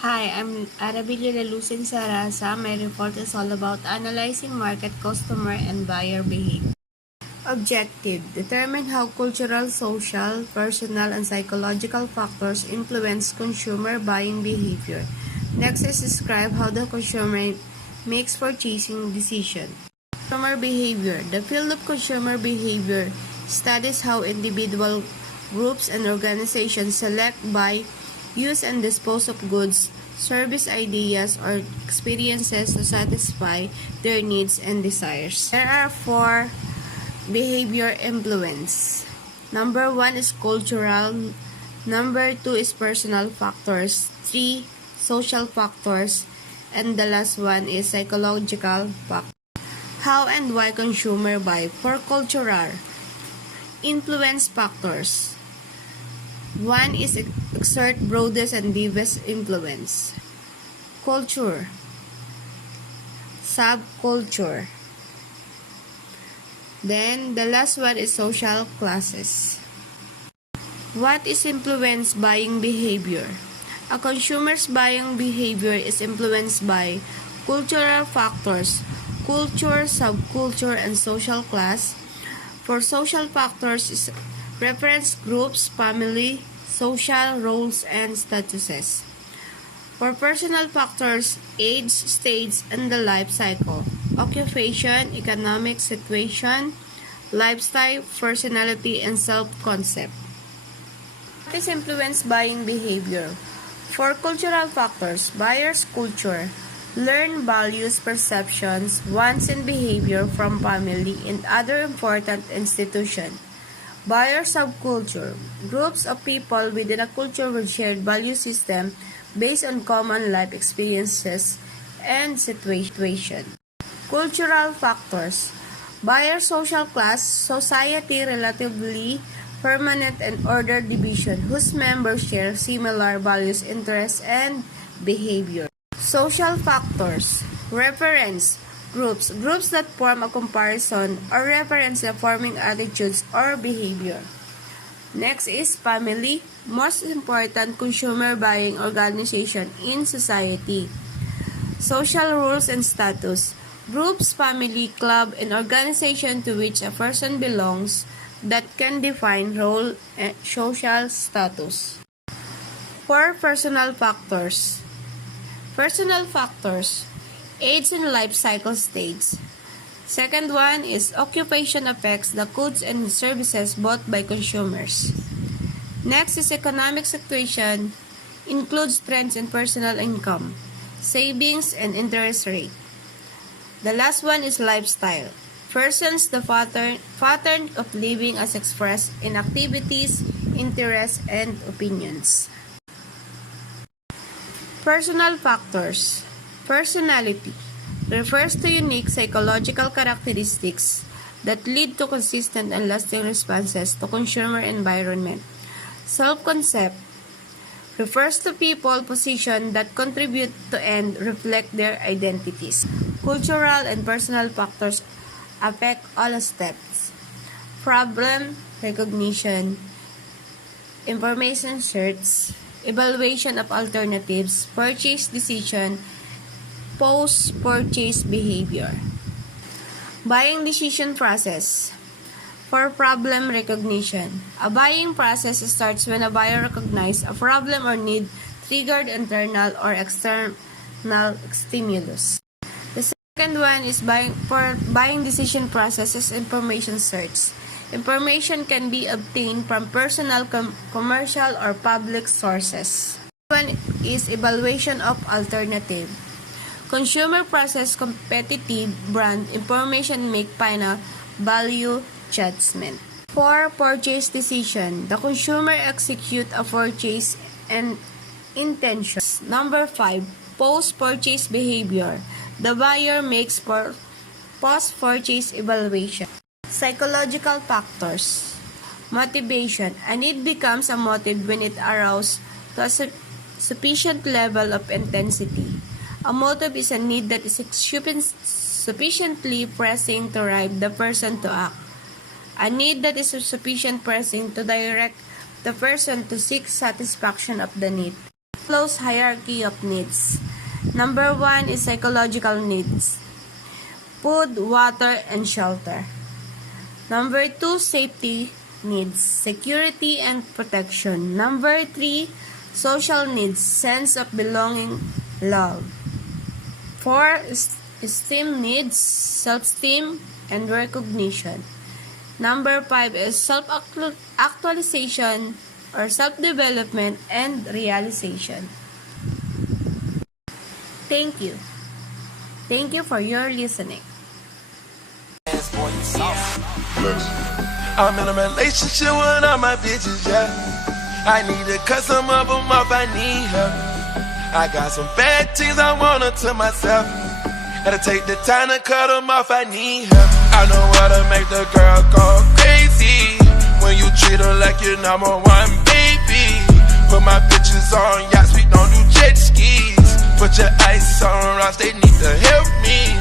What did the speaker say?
Hi, I'm Arabilio de Lucen Sarasa. My report is all about analyzing market, customer, and buyer behavior. Objective: determine how cultural, social, personal, and psychological factors influence consumer buying behavior. Next is describe how the consumer makes purchasing decisions. Consumer behavior: the field of consumer behavior studies how individual groups and organizations select, buy, use, and dispose of goods, service, ideas, or experiences to satisfy their needs and desires. There are four behavior influence. Number one is cultural. Number two is personal factors. Three, social factors. And the last one is psychological factors. How and why consumer buy? For cultural influence factors. One is exert broadest and deepest influence. Culture, subculture. Then the last one is social classes. What is influence buying behavior? A consumer's buying behavior is influenced by cultural factors, culture, subculture, and social class. For social factors is reference groups, family, social roles, and statuses. For personal factors, age, stage, and the life cycle, occupation, economic situation, lifestyle, personality, and self-concept. What is influenced buying behavior? For cultural factors, buyer's culture, learn values, perceptions, wants, and behavior from family and other important institutions. Buyer subculture, groups of people within a culture with shared value system based on common life experiences and situation. Cultural factors, buyer social class, society relatively permanent and ordered division whose members share similar values, interests, and behavior. Social factors, reference groups, groups that form a comparison or reference the forming attitudes or behavior. Next is family, most important consumer buying organization in society. Social rules and status, groups, family, club, and organization to which a person belongs that can define role and social status. For personal factors, age and life cycle stage. Second one is occupation affects the goods and services bought by consumers. Next is economic situation, includes trends in personal income, savings, and interest rate. The last one is lifestyle. Persons the pattern of living as expressed in activities, interests, and opinions. Personal factors. Personality refers to unique psychological characteristics that lead to consistent and lasting responses to consumer environment. Self-concept refers to people position that contribute to and reflect their identities. Cultural and personal factors affect all steps. Problem recognition, information search, evaluation of alternatives, purchase decision, post-purchase behavior. Buying decision process. For problem recognition, a buying process starts when a buyer recognizes a problem or need triggered internal or external stimulus. The second one is buying decision processes information search. Information can be obtained from personal, commercial, or public sources. One is evaluation of alternative. Consumer process competitive brand information make final value judgment. For purchase decision, the consumer execute a purchase and intentions. Number 5, post-purchase behavior. The buyer makes post-purchase evaluation. Psychological factors. Motivation. A need becomes a motive when it arouses to a sufficient level of intensity. A motive is a need that is sufficiently pressing to drive the person to act. A need that is sufficient pressing to direct the person to seek satisfaction of the need. Maslow's hierarchy of needs. Number 1 is psychological needs. Food, water, and shelter. Number 2, safety needs. Security and protection. Number 3, social needs. Sense of belonging, love. 4, esteem needs. Self-esteem and recognition. Number 5 is self-actualization or self-development and realization. Thank you. Thank you for your listening. I'm in a relationship with all my bitches, yeah. I need to cut some of them off, I need her. I got some bad things I want her to myself. Gotta take the time to cut them off, I need her. I know how to make the girl go crazy when you treat her like your number one baby. Put my bitches on yachts, we don't do jet skis. Put your ice on rocks, they need to help me.